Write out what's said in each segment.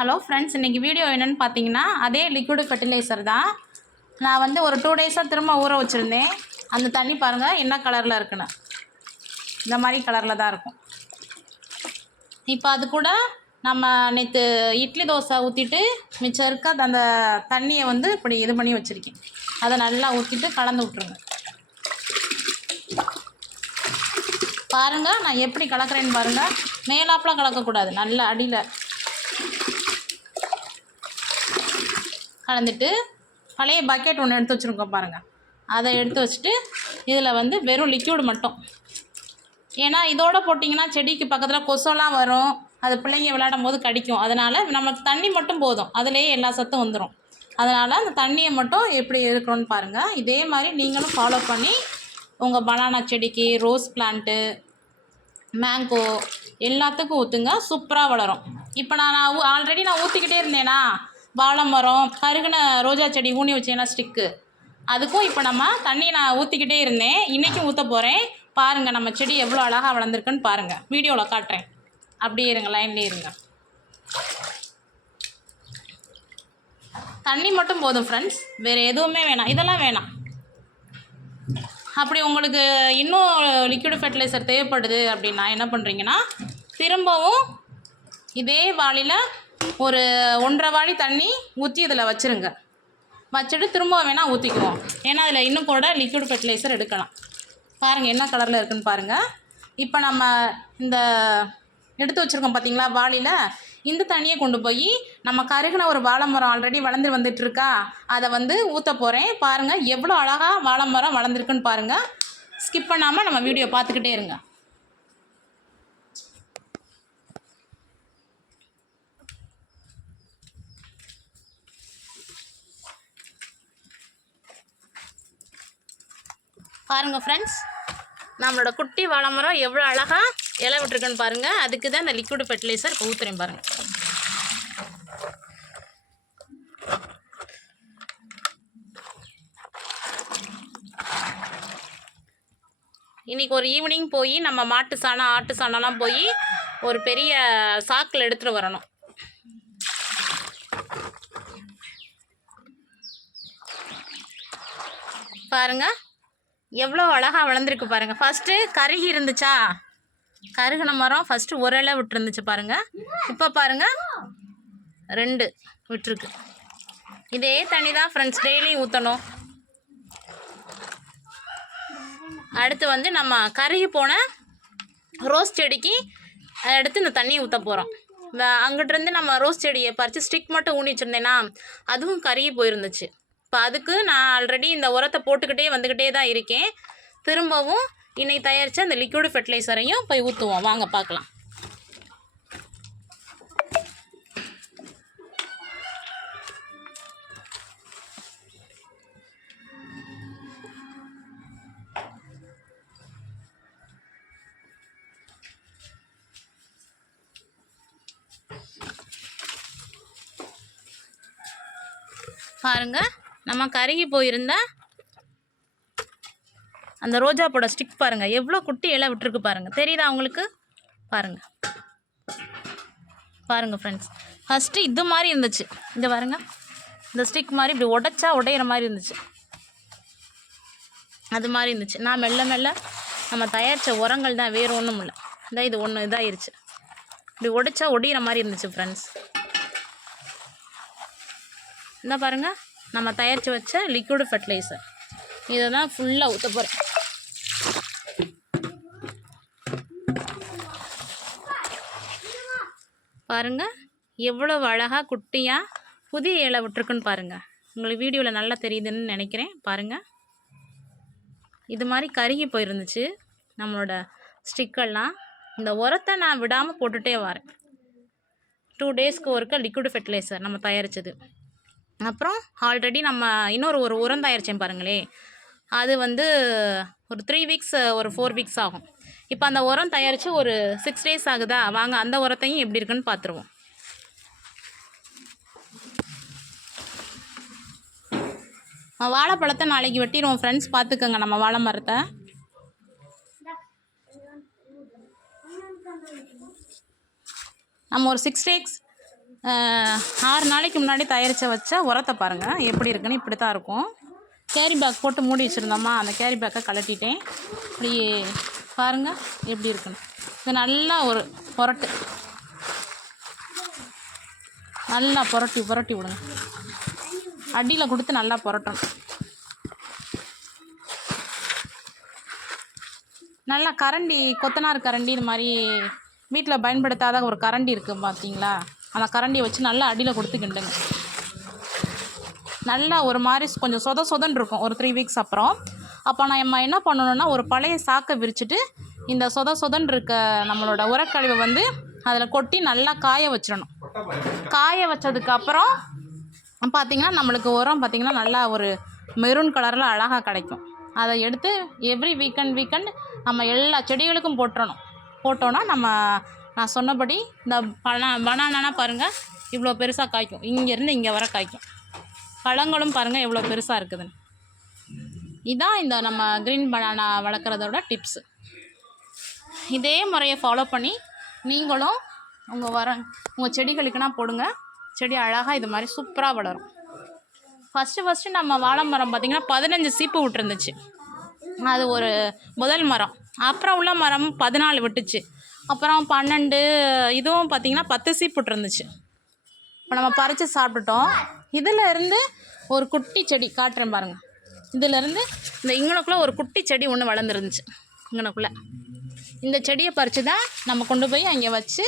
Hello friends, இன்றைக்கி video என்னென்னு பார்த்தீங்கன்னா, அதே லிக்விட் ஃபெர்டிலைசர் தான். நான் வந்து ஒரு 2 டேஸாக திரும்ப ஊற வச்சுருந்தேன். அந்த தண்ணி பாருங்கள் என்ன கலரில் இருக்குன்னு. இந்த மாதிரி கலரில் தான் இருக்கும். இப்போ அது கூட நம்ம நேற்று இட்லி தோசை ஊற்றிட்டு மிச்சம் இருக்க அந்த தண்ணியை வந்து இப்படி இது பண்ணி வச்சுருக்கேன். அதை நல்லா ஊற்றிட்டு கலந்து விட்ருங்க. பாருங்கள் நான் எப்படி கலக்கிறேன்னு பாருங்கள். மேலாப்பில் கலக்கக்கூடாது, நல்லா அடியில் கலந்துட்டு பழைய பக்கெட் ஒன்று எடுத்து வச்சுருக்கோம் பாருங்கள். அதை எடுத்து வச்சுட்டு இதில் வந்து வெறும் லிக்யூடு மட்டும். ஏன்னா இதோடு போட்டிங்கன்னா செடிக்கு பக்கத்தில் கொசெல்லாம் வரும், அது பிள்ளைங்க விளையாடும் போது கடிக்கும். அதனால் நமக்கு தண்ணி மட்டும் போதும், அதிலேயே எல்லா சத்தும் வந்துடும். அதனால் அந்த தண்ணியை மட்டும் எப்படி இருக்கணும்னு பாருங்கள். இதே மாதிரி நீங்களும் ஃபாலோ பண்ணி உங்கள் பனானா செடிக்கு, ரோஸ் பிளான்ட்டு, மேங்கோ எல்லாத்துக்கும் ஊற்றுங்க, சூப்பராக வளரும். இப்போ நான் ஆல்ரெடி ஊற்றிக்கிட்டே இருந்தேனா, வாழை மரம், கருகின ரோஜா செடி ஊனி வச்சேன்னா ஸ்டிக்கு, அதுக்கும் இப்போ நம்ம தண்ணி நான் ஊற்றிக்கிட்டே இருந்தேன். இன்றைக்கும் ஊற்ற போகிறேன். பாருங்கள் நம்ம செடி எவ்வளோ அழகாக வளர்ந்துருக்குன்னு பாருங்கள். வீடியோவில் காட்டுறேன். அப்படியே இருங்க, லைன்லேயே இருங்க. தண்ணி மட்டும் போதும் ஃப்ரெண்ட்ஸ், வேறு எதுவுமே வேணாம், இதெல்லாம் வேணாம். அப்படி உங்களுக்கு இன்னும் லிக்விட் ஃபெர்டிலைசர் தேவைப்படுது அப்படின்னா என்ன பண்ணுறீங்கன்னா, திரும்பவும் இதே வாளியில் ஒரு 1.5 வாளி தண்ணி ஊற்றி இதில் வச்சுருங்க. வச்சுட்டு திரும்ப வேணால் ஊற்றிக்குவோம். ஏன்னா அதில் இன்னும் கூட லிக்விட் ஃபெர்டிலைசர் எடுக்கலாம். பாருங்கள் என்ன கலரில் இருக்குதுன்னு பாருங்கள். இப்போ நம்ம இந்த எடுத்து வச்சுருக்கோம் பார்த்தீங்களா வாளியில், இந்த தண்ணியை கொண்டு போய் நம்ம கருகின ஒரு வாழை மரம் ஆல்ரெடி வளர்ந்து வந்துட்டுருக்கா, அதை வந்து ஊற்ற போகிறேன். பாருங்கள் எவ்வளோ அழகாக வாழை மரம் வளர்ந்துருக்குன்னு பாருங்கள். ஸ்கிப் பண்ணாமல் நம்ம வீடியோ பார்த்துக்கிட்டே இருங்க. பாருங்கள் ஃப்ரெண்ட்ஸ், நம்மளோட குட்டி வாழை மரம் எவ்வளோ அழகாக இலை விட்டுருக்குன்னு பாருங்கள். அதுக்கு தான் இந்த லிக்விட் ஃபெர்டிலைசர் இப்போ ஊற்றுறேன் பாருங்கள். இன்றைக்கி ஒரு ஈவினிங் போய் நம்ம மாட்டு சாணம், ஆட்டு சாணம்லாம் போய் ஒரு பெரிய சாக்கில் எடுத்துகிட்டு வரணும். பாருங்கள் எவ்வளோ அழகாக வளர்ந்துருக்கு பாருங்கள். ஃபஸ்ட்டு கருகி இருந்துச்சா, கருகின மரம் ஃபஸ்ட்டு ஒரு இலை விட்டுருந்துச்சு பாருங்கள். இப்போ பாருங்கள் 2 விட்டுருக்கு. இதே தண்ணி தான் ஃப்ரெண்ட்ஸ் டெய்லியும் ஊற்றணும். அடுத்து வந்து நம்ம கருகி போன ரோஸ் செடிக்கு எடுத்து இந்த தண்ணியை ஊற்ற போகிறோம். இந்த அங்கிட்டிருந்து நம்ம ரோஸ் செடியை பறித்து ஸ்டிக் மட்டும் ஊனி வச்சுருந்தேன்னா அதுவும் கருகி போயிருந்துச்சு. இப்போ அதுக்கு நான் ஆல்ரெடி இந்த உரத்தை போட்டுக்கிட்டே வந்துக்கிட்டே தான் இருக்கேன். திரும்பவும் இன்னைக்கு தயாரித்த அந்த லிக்விட் ஃபெர்டிலைசரையும் போய் ஊற்றுவோம். வாங்க பார்க்கலாம். பாருங்கள் நம்ம கருகி போயிருந்த அந்த ரோஜாப்பூட ஸ்டிக் பாருங்கள் எவ்வளோ குட்டி இலை விட்டுருக்கு பாருங்கள். தெரியுதா உங்களுக்கு? பாருங்கள் பாருங்கள் ஃப்ரெண்ட்ஸ், ஃபஸ்ட்டு இது மாதிரி இருந்துச்சு. இங்கே பாருங்கள், இந்த ஸ்டிக் மாதிரி இப்படி உடைச்சா உடையிற மாதிரி இருந்துச்சு. அது மாதிரி இருந்துச்சு. நான் மெல்ல மெல்ல நம்ம தயாரித்த உரங்கள் தான், வேறு ஒன்றும் இல்லை. இந்த இது ஒன்று இதாகிருச்சு, இப்படி உடைச்சா ஒடிகிற மாதிரி இருந்துச்சு ஃப்ரெண்ட்ஸ். இந்த பாருங்கள் நம்ம தயாரித்து வச்ச லிக்விட் ஃபெர்டிலைசர், இதை தான் ஃபுல்லாக ஊற்ற போகிறேன். பாருங்கள் எவ்வளோ அழகாக குட்டியாக புதிய இலை விட்டுருக்குன்னு பாருங்கள். உங்களுக்கு வீடியோவில் நல்லா தெரியுதுன்னு நினைக்கிறேன். பாருங்கள் இது மாதிரி கருகி போயிருந்துச்சு நம்மளோட ஸ்டிக்கெல்லாம். இந்த உரத்தை நான் விடாமல் போட்டுகிட்டே வரேன். 2 டேஸ்க்கு ஒருக்க லிக்விட் ஃபெர்டிலைசர் நம்ம தயாரித்தது. அப்புறம் ஆல்ரெடி நம்ம இன்னொரு உரம் தயாரித்தேன் பாருங்களே, அது வந்து ஒரு 3 வீக்ஸ் ஒரு 4 வீக்ஸ் ஆகும். இப்போ அந்த உரம் தயாரித்து ஒரு 6 டேஸ் ஆகுதா. வாங்க அந்த உரத்தையும் எப்படி இருக்குன்னு பார்த்துருவோம். வாழைப்பழத்தை நாளைக்கு வெட்டிடுவோம் ஃப்ரெண்ட்ஸ், பார்த்துக்கோங்க நம்ம வாழை மரத்தை. நம்ம ஒரு 6 டேஸ் 6 நாளைக்கு முன்னாடி தயாரித்து வச்ச உரத்தை பாருங்கள் எப்படி இருக்குன்னு. இப்படி தான் இருக்கும். கேரி பேக் போட்டு மூடி வச்சுருந்தோமா, அந்த கேரி பேக்கை கழட்டிட்டேன். இப்படி பாருங்கள் எப்படி இருக்குன்னு. இது நல்லா ஒரு புரட்டு, நல்லா புரட்டி விடுங்க. அடியில் கொடுத்து நல்லா புரட்டணும். நல்லா கரண்டி, கொத்தனார் கரண்டி, இது மாதிரி வீட்டில் பயன்படுத்தாத ஒரு கரண்டி இருக்குது பார்த்தீங்களா, அந்த கரண்டியை வச்சு நல்லா அடியில் கொடுத்து கிண்டுங்க. நல்லா ஒரு மாதிரி கொஞ்சம் சொதன்னு இருக்கும் ஒரு 3 வீக்ஸ் அப்புறம். அப்போ நம்ம என்ன பண்ணணுன்னா, ஒரு பழைய சாக்கை விரிச்சிட்டு இந்த சொதன்னு இருக்க நம்மளோட உரக்கழிவை வந்து அதில் கொட்டி நல்லா காய வச்சிடணும். காய வச்சதுக்கப்புறம் பார்த்திங்கன்னா நம்மளுக்கு உரம் பார்த்திங்கன்னா நல்லா ஒரு மெரூன் கலரில் அழகாக கிடைக்கும். அதை எடுத்து எவ்ரி வீக்கெண்ட் நம்ம எல்லா செடிகளுக்கும் போட்டோன்னா நான் சொன்னபடி இந்த பனானா பாருங்கள் இவ்வளோ பெருசாக காய்க்கும். இங்கேருந்து இங்கே வர காய்க்கும். பழங்களும் பாருங்கள் எவ்வளோ பெருசாக இருக்குதுன்னு. இதுதான் இந்த நம்ம க்ரீன் பனானா வளர்க்குறதோட டிப்ஸு. இதே முறையை ஃபாலோ பண்ணி நீங்களும் உங்கள் செடிகளுக்குனா போடுங்க. செடி அழகாக இது மாதிரி சூப்பராக வளரும். ஃபஸ்ட்டு நம்ம வாழை மரம் பார்த்திங்கன்னா 15 சீப்பு விட்டுருந்துச்சு. அது ஒரு முதல் மரம். அப்புறம் உள்ள மரம் 14 விட்டுச்சு. அப்புறம் 12, இதுவும் பார்த்திங்கன்னா 10 சீப்பு விட்டுருந்துச்சு. இப்போ நம்ம பறித்து சாப்பிட்டுட்டோம். இதில் இருந்து ஒரு குட்டி செடி காட்டுறேன் பாருங்கள். இதிலேருந்து இந்த இங்கனக்குள்ளே ஒரு குட்டி செடி ஒன்று வளர்ந்துருந்துச்சு. இங்கனக்குள்ளே இந்த செடியை பறித்து தான் நம்ம கொண்டு போய் அங்கே வச்சு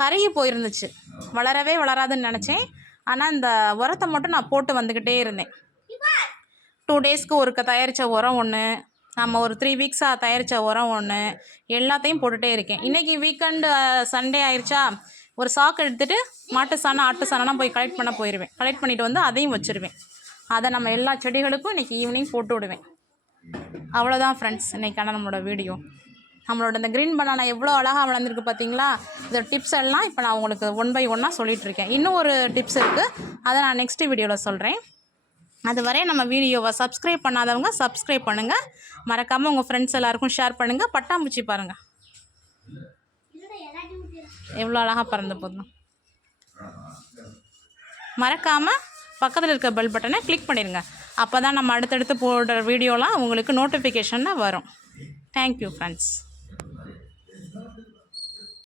கருகி போயிருந்துச்சு. வளரவே வளராதுன்னு நினச்சேன். ஆனால் இந்த உரத்தை மட்டும் நான் போட்டு வந்துக்கிட்டே இருந்தேன். 2 டேஸ்க்கு ஒருக்க தயாரித்த உரம் ஒன்று, நம்ம ஒரு 3 வீக்ஸாக தயாரித்த உரம் ஒன்று, எல்லாத்தையும் போட்டுகிட்டே இருக்கேன். இன்றைக்கி வீக்கெண்டு சண்டே ஆயிடுச்சா, ஒரு சாக்கு எடுத்துகிட்டு மாட்டு சாணம் ஆட்டு சாணம்லாம் போய் கலெக்ட் பண்ண போயிடுவேன். கலெக்ட் பண்ணிவிட்டு வந்து அதையும் வச்சுருவேன். அதை நம்ம எல்லா செடிகளுக்கும் இன்றைக்கி ஈவினிங் போட்டு விடுவேன். அவ்வளோதான் ஃப்ரெண்ட்ஸ் இன்றைக்கான நம்மளோட வீடியோ. நம்மளோட இந்த க்ரீன் பனானா எவ்வளோ அழகாக வளர்ந்துருக்கு பார்த்தீங்களா. இந்த டிப்ஸ் எல்லாம் இப்போ நான் உங்களுக்கு 1 by 1 சொல்லிகிட்ருக்கேன். இன்னும் ஒரு டிப்ஸ் இருக்குது, அதை நான் நெக்ஸ்ட்டு வீடியோவில் சொல்கிறேன். அதுவரை நம்ம வீடியோவை சப்ஸ்கிரைப் பண்ணாதவங்க சப்ஸ்கிரைப் பண்ணுங்கள். மறக்காமல் உங்கள் ஃப்ரெண்ட்ஸ் எல்லாருக்கும் ஷேர் பண்ணுங்கள். பட்டாம்பூச்சி பாருங்கள் எவ்வளோ அழகாக பறந்து போதும். மறக்காமல் பக்கத்தில் இருக்க பெல் பட்டனை கிளிக் பண்ணிடுங்க. அப்போ தான் நம்ம அடுத்தடுத்து போடுற வீடியோலாம் உங்களுக்கு நோட்டிஃபிகேஷனில் வரும். Thank you friends.